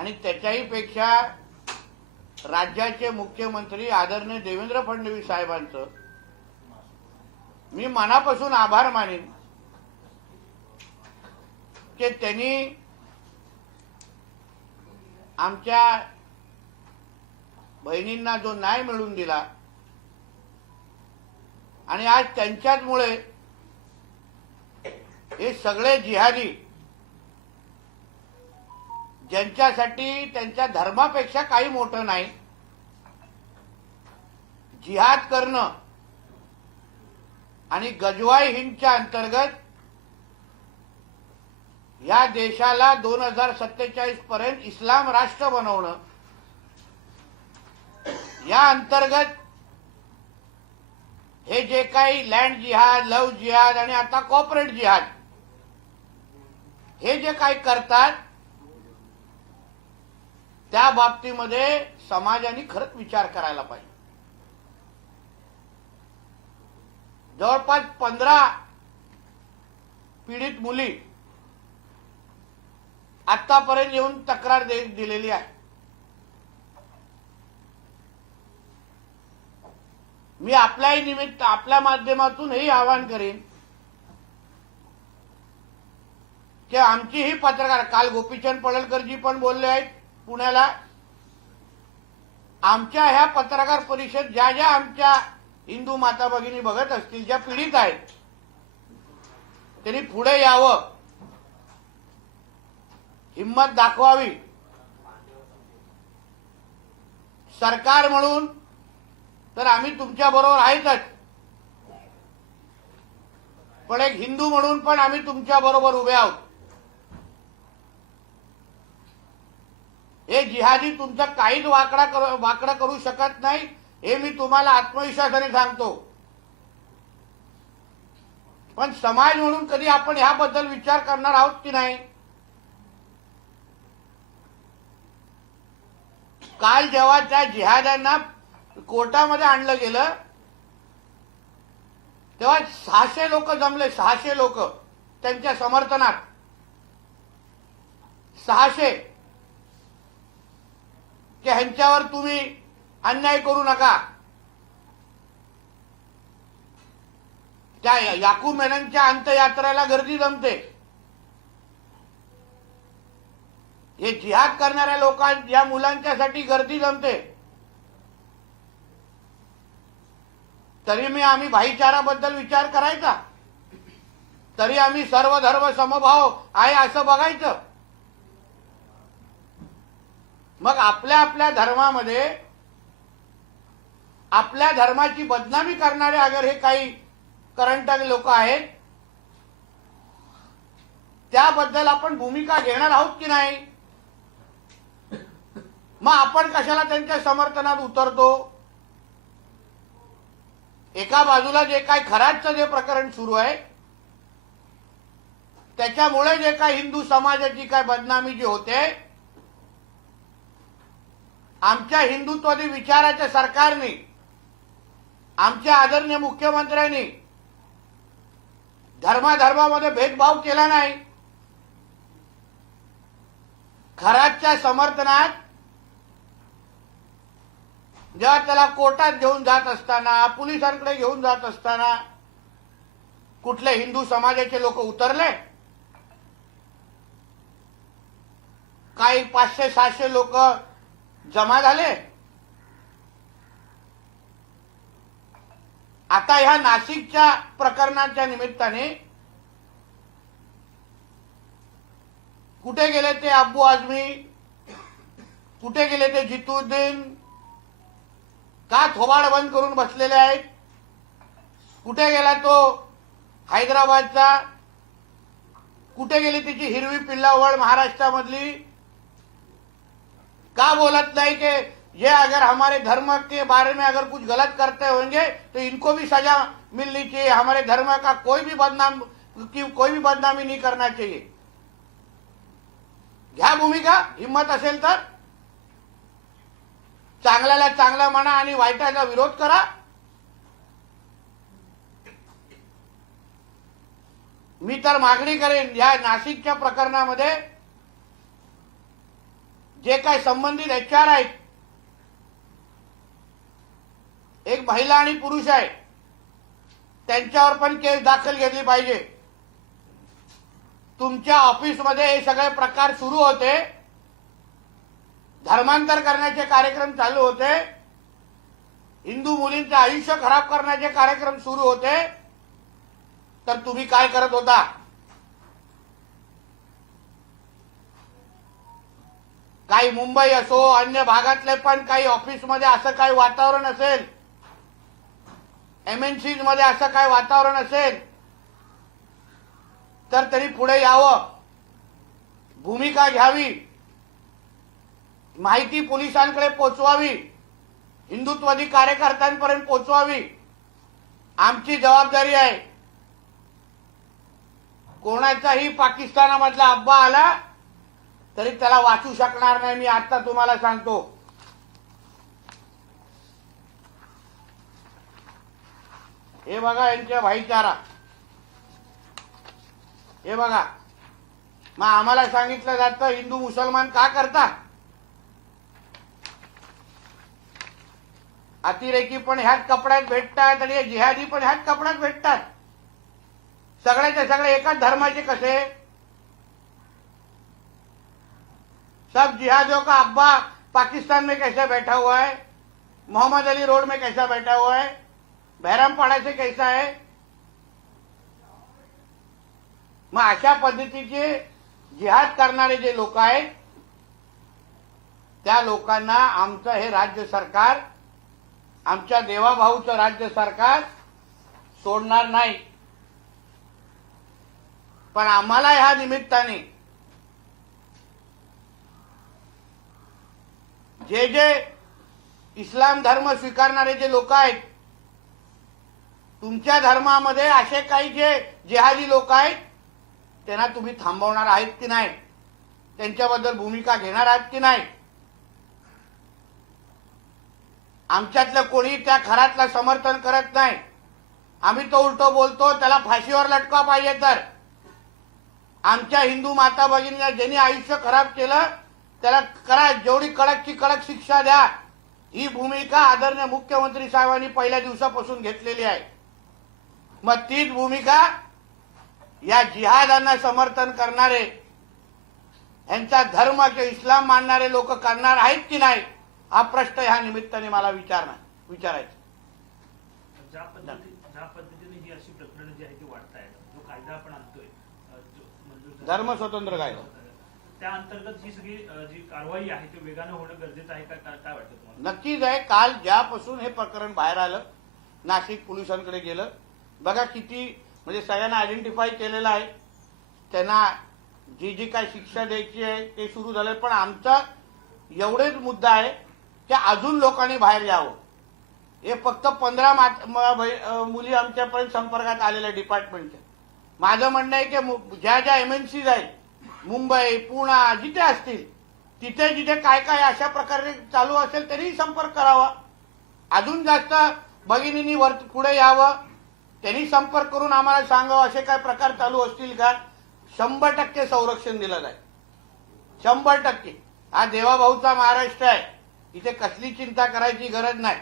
आणि त्याच्याही पेक्षा राज्याचे मुख्यमंत्री आदरणीय देवेंद्र फडणवीस साहेबांचं मी मनापासून आभार मानेन की त्यांनी आमच्या बहिणींना जो न्याय मिळवून दिला आणि आज त्यांच्याचमुळे हे सगळे जिहादी ज्यांच्यासाठी त्यांच्या धर्मापेक्षा काही मोठं नाही, जिहाद करणं आणि गजवाई हिंदच्या अंतर्गत या देशाला 2047 पर्यंत इस्लाम राष्ट्र बनवणं, या अंतर्गत हे जे काही लँड जिहाद, लव जिहाद आणि आता कॉर्पोरेट जिहाद हे जे काही करतात त्या बाबतीमध्ये समाजाने खरंच विचार करायला पाहिजे. जवळपास 15 पीडित मुली आतापर्यंत येऊन तक्रार दिलेली आहे. मी आपल्याही निमित्त आपल्या माध्यमातून हे आवाहन करेन की आमची ही पत्रकार, काल गोपीचंद पडळकरजी पण बोलले आहेत पुण्याला, आमच्या ह्या पत्रकार परिषद ज्या ज्या आमच्या हिंदू माता भगिनी बघत असतील, ज्या पीडित आहेत, त्यांनी पुढे यावं, हिम्मत दाखवावी. सरकार म्हणून तर आम्ही तुमच्या बरोबर आहेतच, पण एक हिंदू म्हणून पण आम्ही तुमच्या बरोबर उभे आहोत. हे जिहादी तुमचं काहीच वाकडं करू शकत नाही, हे मी तुम्हाला आत्मविश्वासाने सांगतो. पण समाज म्हणून कधी आपण ह्याबद्दल विचार करणार आहोत की नाही? काल जेव्हा त्या जिहाद्यांना कोर्टामध्ये आणलं गेलं तेव्हा 600 लोक जमले, 600 लोक त्यांच्या समर्थनात. 600 की ह्यांच्यावर तुम्ही अन्याय करू नका. त्या याकूब मेननच्या अंत्ययात्रेला गर्दी जमते. हे जिहाद करणाऱ्या लोकांच्या, या मुलांच्यासाठी गर्दी जमते. तरी आम्ही भाईचाराबद्दल विचार करायचा, तरी आम्ही सर्व धर्म समभाव आहे असं बघायचं. मग आपल्या आपल्या धर्मामध्ये आपल्या धर्माची बदनामी करणारे अगर हे काही करंट लोक आहेत, त्याबद्दल आपण भूमिका घेणार आहोत की नाही? मग आपण कशाला त्यांच्या समर्थनात उतरतो? एका बाजूला जे काही खराडचं जे प्रकरण सुरू आहे त्याच्यामुळे जे काही हिंदू समाजाची काय बदनामी जी होते, आमच्या हिंदुत्वादी विचाराच्या सरकारने, आमच्या आदरणीय मुख्यमंत्र्यांनी धर्माधर्मामध्ये भेदभाव केला नाही. खराडच्या समर्थनात जेव्हा त्याला कोर्टात घेऊन जात असताना, पोलिसांकडे घेऊन जात असताना कुठले हिंदू समाजाचे लोक उतरले? काही 500-600 लोक जमा झाले. आता ह्या नाशिकच्या प्रकरणाच्या निमित्ताने कुठे गेले ते अब्बू आझमी? कुठे गेले ते जितुद्दीन? का थोबाड बंद करून बसलेले आहेत? कुठे गेला तो हैदराबादचा? कुठे गेली तिची हिरवी पिल्लावळ महाराष्ट्रामधली? का बोलत नहीं कि ये अगर हमारे धर्म के बारे में अगर कुछ गलत करते होंगे तो इनको भी सजा मिलनी चाहिए, हमारे धर्म का कोई भी बदनामी नहीं करना चाहिए. घ्या भूमिका, हिम्मत असेल तर. चांगल्याला चांगला म्हणा आणि वाईटाला विरोध करा. मी तर मागणी करेन, या नाशिकच्या प्रकरणामध्ये जे काही संबंधित HR आहेत, एक महिला आणि पुरुष आहे, त्यांच्यावर पण केस दाखल घेतली पाहिजे. तुमच्या ऑफिसमध्ये हे सगळे प्रकार सुरू होते, धर्मांतर करण्याचे कार्यक्रम चालू होते, हिंदू मुलींचे आयुष्य खराब करण्याचे कार्यक्रम सुरू होते, तर तुम्ही काय करत होता? काही मुंबई असो, अन्य भागातले पण काही ऑफिसमध्ये असं काही वातावरण असेल, MNCs मध्ये असं काय वातावरण असेल, तर तरी पुढे यावं, भूमिका घ्यावी, माहिती पोलिसांकडे पोचवावी, हिंदुत्ववादी कार्यकर्त्यांपर्यंत पोचवावी. आमची जबाबदारी आहे. कोणाचाही पाकिस्तानामधला अब्बा आला तरी त्याला वाचू शकणार नाही, मी आता तुम्हाला सांगतो. हे बघा यांच्या भाईचारा, हे बघा. मग आम्हाला सांगितलं जातं हिंदू मुसलमान का करता? अतिरेकी पण ह्याच कपड्यात भेटतात आणि जिहादी पण ह्याच कपड्यात भेटतात. सगळेचे सगळे एकाच धर्माचे कसे? सब जिहादियों का अब्बा पाकिस्तान में कैसे बैठा हुआ है, मोहम्मद अली रोड में कैसा बैठा हुआ है, बहरामपाड़ा से कैसा है? मग अशा पद्धतीचे जिहाद करणारे जे लोक आहेत, त्या लोकांना आमचं हे राज्य सरकार, आमच्या देवाभाऊचं राज्य सरकार सोडणार नाही. पण आम्हाला ह्या निमित्ताने जे जे इस्लाम धर्म स्वीकारणारे जे लोक आहेत, तुमच्या धर्मामध्ये असे काही जे जिहादी लोक आहेत, त्यांना तुम्ही थांबवणार आहेत की नाही? त्यांच्याबद्दल भूमिका घेणार आहात की नाही? आमच्यातलं कोणी त्या खरातला समर्थन करत नाही. आम्ही तो उलटो बोलतो, त्याला फाशीवर लटका पाहिजे. तर आमच्या हिंदू माता भगिनीला ज्यांनी आयुष्य खराब केलं त्याला करा, जेवढी कडकची कडक शिक्षा द्या. ही भूमिका आदरणीय मुख्यमंत्री साहेबांनी पहिल्या दिवसापासून घेतलेली आहे. मग तीच भूमिका या जिहादांना समर्थन करणारे, यांचा धर्म किंवा इस्लाम मानणारे लोक करणार आहेत की नाही, हा प्रश्न ह्या निमित्ताने मला विचारायचा. ज्या पद्धतीने ही अशी प्रकरणं जी आहे ती वाढत आहेत, जो कायदा आपण आणतोय धर्म स्वतंत्र कायदा, त्या अंतर्गत ही सगळी जी कारवाई आहे ती वेगानं होणं गरजेचं आहे का? काय वाटतं तुम्हाला? नक्कीच आहे. काल ज्यापासून हे प्रकरण बाहेर आलं, नाशिक पोलिसांकडे गेलं, बघा किती म्हणजे सगळ्यांना आयडेंटिफाय केलेलं आहे, त्यांना जी जी काय शिक्षा द्यायची आहे ते सुरू झालं. पण आमचा एवढेच मुद्दा आहे की अजून लोकांनी बाहेर यावं. हे फक्त 15 मुली आमच्यापर्यंत संपर्कात आलेल्या डिपार्टमेंटच्या. माझं म्हणणं आहे की ज्या ज्या MNCs आहेत, मुंबई, पुणे जिथे असतील, तिथे जिथे काय काय अशा प्रकारे चालू असेल तरी संपर्क करावा. अजून जास्त भगिनींनी पुढे यावं, त्यांनी संपर्क करून आम्हाला सांगावं असे काय प्रकार चालू असतील का. 100% संरक्षण दिलं जाईल, 100%. हा देवाभाऊचा महाराष्ट्र आहे, इथे कसली चिंता करायची गरज नाही,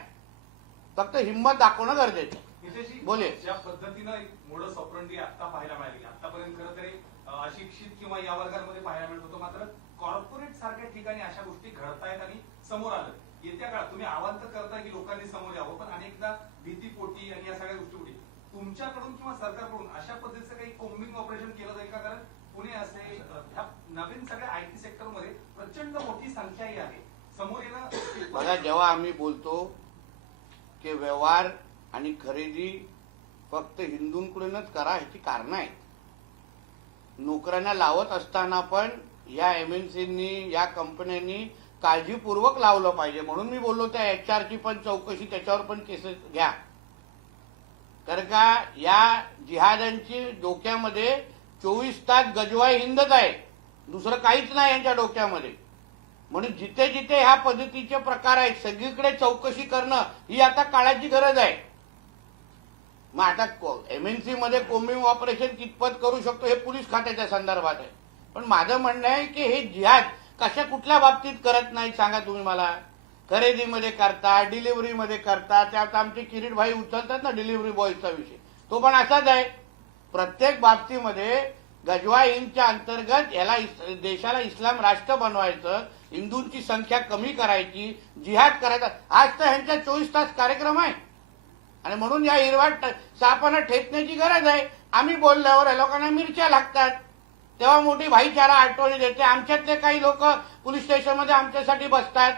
फक्त हिंमत दाखवणं गरजेचं आहे. बोले. ज्या पद्धतीनं मोडस ऑपरंडी आता पाहायला मिळाली, आतापर्यंत खरं तरी अशिक्षित किंवा या वर्गांमध्ये पाहायला मिळत होतं, मात्र कॉर्पोरेट सारख्या ठिकाणी अशा गोष्टी घडतायत आणि समोर आलं. येत्या काळात तुम्ही आवाहन तर करताय की लोकांनी समोर यावं, पण अनेकदा भीतीपोटी आणि या सगळ्या गोष्टी तुमच्याकडून किंवा सरकारकडून अशा पद्धतीचं काही कोम्बिंग ऑपरेशन केलं जाईल का? कारण पुणे असे ह्या नवीन सगळ्या IT सेक्टरमध्ये प्रचंड मोठी संख्याही आहे, समोर येणं. बघा, जेव्हा आम्ही बोलतो की व्यवहार आणि खरेदी फक्त हिंदूंकडूनच करा, ह्याची कारण आहेत. नोकऱ्यांना लावत असताना पण या MNCनी, या कंपन्यांनी काळजीपूर्वक लावलं पाहिजे. म्हणून मी बोललो त्या HR ची पण चौकशी, त्याच्यावर पण केसेस घ्या. कारण का या जिहाद्यांची डोक्यामध्ये 24 तास गजवाई हिंदच आहे, दुसरं काहीच नाही यांच्या डोक्यामध्ये. म्हणून जिथे जिथे ह्या पद्धतीचे प्रकार आहेत सगळीकडे चौकशी करणं ही आता काळाची गरज आहे. मग आता MNC मध्ये कोम्बिंग ऑपरेशन कितपत करू शकतो हे पोलीस खात्याच्या संदर्भात आहे. पण माझं म्हणणं आहे की हे जिहाद कशा कुठल्या बाबतीत करत नाही सांगा तुम्ही मला. खरेदीमध्ये करता, डिलिव्हरीमध्ये करता, त्यात आमचे किरीट भाई उचलतात ना डिलिव्हरी बॉयचा विषय, तो पण असाच आहे. प्रत्येक बाबतीमध्ये गजवा हिंदच्या अंतर्गत याला देशाला इस्लाम राष्ट्र बनवायचं, हिंदूंची संख्या कमी करायची, जिहाद करायचा. आज तर ह्यांच्या 24 तास कार्यक्रम आहे आणि म्हणून या हिरव्या सापानं ठेचण्याची गरज आहे. आम्ही बोलल्यावर या लोकांना मिरच्या लागतात, तेव्हा मोठी भाईचारा आठवणी देते. आमच्यातले काही लोक पोलीस स्टेशनमध्ये आमच्यासाठी बसतात.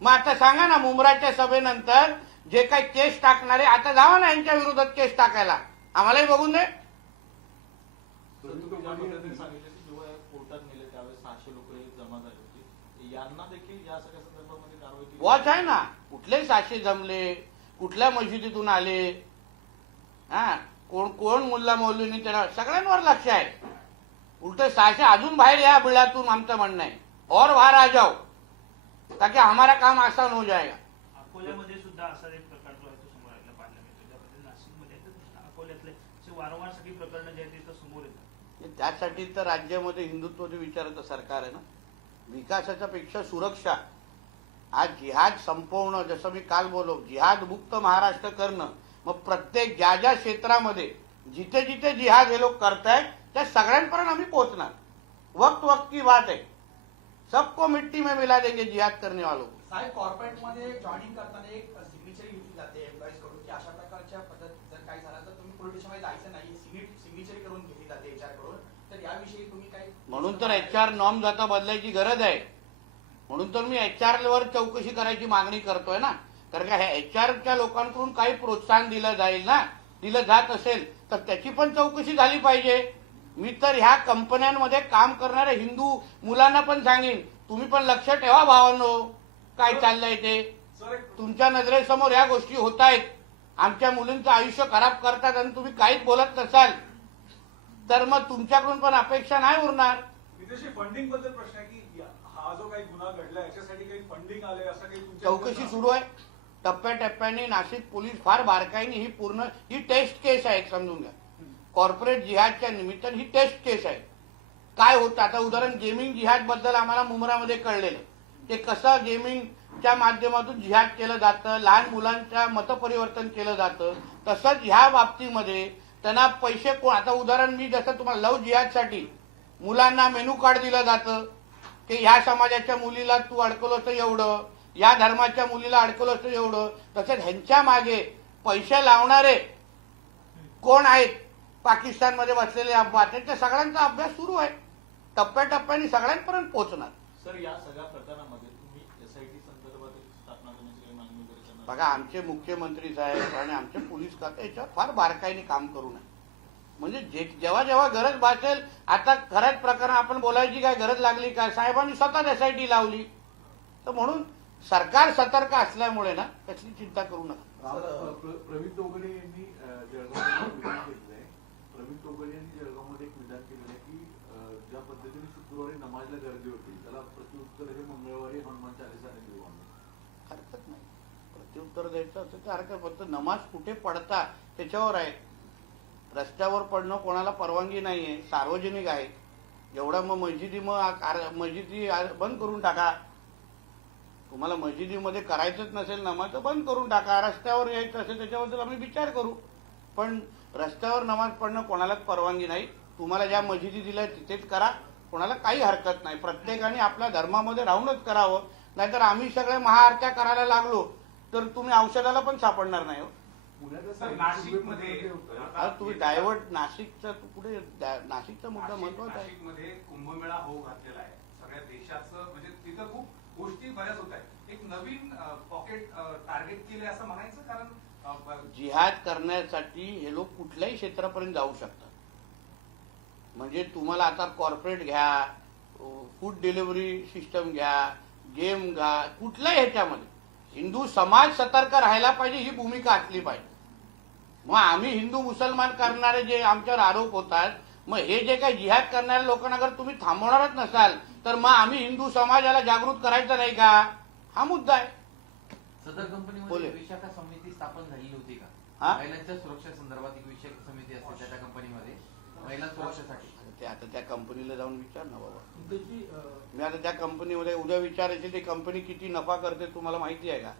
मग आता सांगा ना, मुंब्राच्या सभेनंतर जे काही केस टाकणारे आता जावा ना यांच्या विरोधात केस टाकायला, आम्हालाही बघून दे. तुम्ही ज्या पद्धतीने सांगितलं की जेव्हा कोर्टात नेले त्यावेळेस 600 लोक जमा झाली होती, यांना देखील या सगळ्या संदर्भामध्ये कारवाई केली? वॉच आहे ना, कुठले साशे जमले, कुठल्या मशिदीतून आले, हा कोण कोण मुल्ला मौलवींनी, त्यांना सगळ्यांवर लक्ष आहे. उलट साशे अजून बाहेर या बिळातून आमचं म्हणणं आहे, और बाहर आ जाओ ताकि हमारा काम आसान हो जाएगा. अकोल्यामध्ये सुद्धा असा एक प्रकार जो आहे तो समोर आलेला पाहायला मिळतो. त्याबद्दल नाशिकमध्ये तर अकोल्यातले जे वारंवार सगळी प्रकरणं जे आहेत ते समोर येतात. त्यासाठी तर राज्यामध्ये हिंदुत्वाचं विचाराचं सरकार आहे ना. विकासाच्या पेक्षा सुरक्षा. आज जिहाद संपवणं, जसं मी काल बोललो, जिहाद मुक्त महाराष्ट्र करणं. मग प्रत्येक ज्या ज्या क्षेत्रामध्ये जिथे जिथे जिहाद हे लोक करतायत त्या सगळ्यांपर्यंत आम्ही पोहोचणार. वक्त वक्त की बात है, सबको मिट्टी में मिला देंगे जिहाद करने वालों को. साहेब, कॉर्पोरेटमध्ये जॉईनिंग करताना एक सिग्नेचर घेतली जाते एम्प्लॉईज कडून की अशा प्रकारच्या पद्धत जर काही झालं तर तुम्ही पोलीस स्टेशनमध्ये जायचं नाही, सिग्नेचर करून घेतली जाते एचआर कडून. तर याविषयी तुम्ही काय? म्हणून तर एचआर नॉर्म्स आता बदलायची गरज आहे. म्हणून तर मी एचआर वर चौकशी करायची मागणी करतोय ना. कारण का ह्या एचआरच्या लोकांकडून काही प्रोत्साहन दिलं जाईल ना, दिलं जात असेल तर त्याची पण चौकशी झाली पाहिजे. मी तर ह्या कंपन्यांमध्ये काम करणाऱ्या हिंदू मुलांना पण सांगेन, तुम्ही पण लक्ष ठेवा भावांनो, काय चाललंय ते. तुमच्या नजरेसमोर या गोष्टी होत आहेत, आमच्या मुलींचं आयुष्य खराब करतात आणि तुम्ही काहीच बोलत नसाल तर मग तुमच्याकडून पण अपेक्षा नाही उरणार. विदेशी फंडिंग बद्दल प्रश्न आहे की हा जो काही गुन्हा घडला याच्यासाठी काही फंडिंग आलंय असं काही तुमच्या चौकशी सुरू आहे टप्प्याटप्प्याने. नाशिक पोलीस फार बारकाईने ही टेस्ट केस आहे, समजून घ्या. कॉर्पोरेट जिहादच्या निमित्ताने ही टेस्ट केस आहे. काय होतं आता, उदाहरण गेमिंग जिहाद बद्दल आम्हाला मुंब्रामध्ये कळलेलं, ते कसं गेमिंगच्या माध्यमातून जिहाद केलं जातं, लहान मुलांच्या मतपरिवर्तन केलं जातं. तसंच ह्या बाबतीमध्ये त्यांना पैसे कोण, आता उदाहरण मी जसं तुम्हाला लव जिहादसाठी मुलांना मेनू कार्ड दिलं जातं की ह्या समाजाच्या मुलीला तू अडकवलं तर एवढं, या धर्माच्या मुलीला अडकवलं तर एवढं. तसंच ह्यांच्या मागे पैसे लावणारे कोण आहेत, पाकिस्तानमध्ये बसलेले अफवा, त्यांच्या सगळ्यांचा अभ्यास सुरू आहे. टप्प्याटप्प्याने सगळ्यांपर्यंत पोहोचणार. सर, या सगळ्या प्रकरणामध्ये तुम्ही एसआयटी संदर्भात स्थापना करण्याची काही मागणी वगैरे करणार? बघा, आमचे मुख्यमंत्री साहेब आणि आमचे पोलीस खाते याच्यावर फार बारकाईने काम करू नये. म्हणजे जेव्हा जेव्हा गरज भासेल, आता खऱ्याच प्रकरण आपण बोलायची काय गरज लागली काय, साहेबांनी स्वतःच एसआयटी लावली. तर म्हणून सरकार सतर्क असल्यामुळे ना त्याची चिंता करू नका. प्रवीण तोगडे यांनी जळगावमध्ये विधान केलेलं आहे. प्रवीण तोगडे यांनी जळगावमध्ये एक विधान केलेलं आहे की ज्या पद्धतीने शुक्रवारी नमाजला गर्दी होती त्याला प्रत्युत्तर हे मंगळवारी हनुमान चालीसाने देऊ आम्ही. हरकत नाही, प्रत्युत्तर द्यायचं असेल तर हरकत, फक्त नमाज कुठे पडता त्याच्यावर आहे. रस्त्यावर पडणं कोणाला परवानगी नाहीये, सार्वजनिक आहे. एवढा मग मस्जिदी बंद करून टाका. तुम्हाला मस्जिदीमध्ये करायचंच नसेल नमाज तर बंद करून टाका. रस्त्यावर यायचं असेल त्याच्याबद्दल आम्ही विचार करू, पण रस्त्यावर नमाज पडणं कोणालाच परवानगी नाही. तुम्हाला ज्या मस्जिदी दिल्या तिथेच करा, कोणाला काही हरकत नाही. प्रत्येकाने आपल्या धर्मामध्ये राहूनच करावं. नाहीतर आम्ही सगळे महाआरत्या करायला लागलो तर तुम्ही औषधाला पण सापडणार नाही. नाशिकमध्ये तुम्ही डायव्हर्ट नाशिकचा पुढे नाशिकचा मुद्दा महत्वाचा आहे. नाशिकमध्ये कुंभमेळा होऊ घातलेला आहे. सगळ्या देशाचं म्हणजे तिथं खूप गोष्टी बऱ्याच होत आहेत. एक नवीन पॉकेट टार्गेट केले असं म्हणायचं, कारण जिहाद करण्यासाठी हे लोक कुठल्याही क्षेत्रापर्यंत जाऊ शकतात. म्हणजे तुम्हाला आता कॉर्पोरेट घ्या, फूड डिलिव्हरी सिस्टम घ्या, गेम घ्या, कुठल्याही ह्याच्यामध्ये हिंदू समाज सतर्क राहायला पाहिजे, ही भूमिका असली पाहिजे. मग आम्ही हिंदू मुसलमान करणारे जे आमच्यावर आरोप होतात, मग हे जे काही जिहाद करणाऱ्या लोकांना जर तुम्ही थांबवणारच नसाल तर मग आम्ही हिंदू समाजाला जागृत करायचं नाही का, हा मुद्दा आहे. सदर कंपनीमध्ये विशाखा समिती स्थापन झालेली होती का? हा? महिलांच्या सुरक्षा संदर्भात एक विशाखा समिती असते त्या कंपनीमध्ये महिला सुरक्षेसाठी. ते आता त्या कंपनीला जाऊन विचार ना बाबा. त्याची मी आता त्या कंपनीमध्ये उद्या विचारायची ती कंपनी किती नफा करते तुम्हाला माहिती आहे का?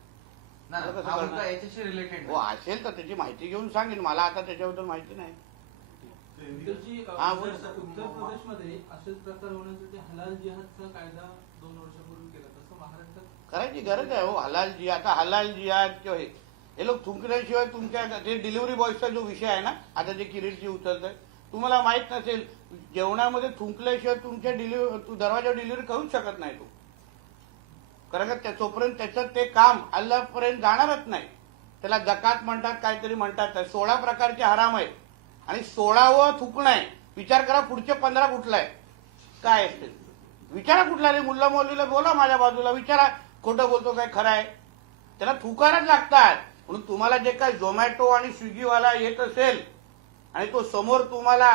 ना आता कसं हा करणार? मुद्दा याच्याशी रिलेटेड हो असेल तर त्याची माहिती घेऊन सांगेन, मला आता त्याच्याबद्दल माहिती नाही. त्याची हा, बोल. उत्तर प्रदेशमध्ये असेच प्रकार होण्यासाठी हलाल जिहादचा कायदा 2 वर्षापूर्वी केला, तसं महाराष्ट्रात करायची गरज आहे हो. हलाल जिहाद, आता हलाल जिहाद किंवा हे लोक थुंकण्याशिवाय तुमच्या ते डिलिव्हरी बॉयचा जो विषय आहे ना, आता जे किरीटची उचलत आहे, तुम्हाला माहित नसेल जेवणामध्ये थुंकल्याशिवाय तुमच्या दरवाजावर डिलिव्हरी करूच शकत नाही तू. कारण का तोपर्यंत त्याचं ते काम अल्लापर्यंत जाणारच नाही. त्याला जकात म्हणतात, काहीतरी म्हणतात. 16 प्रकारचे हराम आहेत आणि 16वं थुकणं आहे. विचार करा पुढचे 15 कुठला आहे, काय असते विचारा. कुठला रे मुल्ला मौलवीला बोला माझ्या बाजूला, विचारा खोटं बोलतो काय खरं आहे. त्याला थुकायलाच लागतात. म्हणून तुम्हाला जे काय झोमॅटो आणि स्विगीवाला येत असेल आणि तो समोर तुम्हाला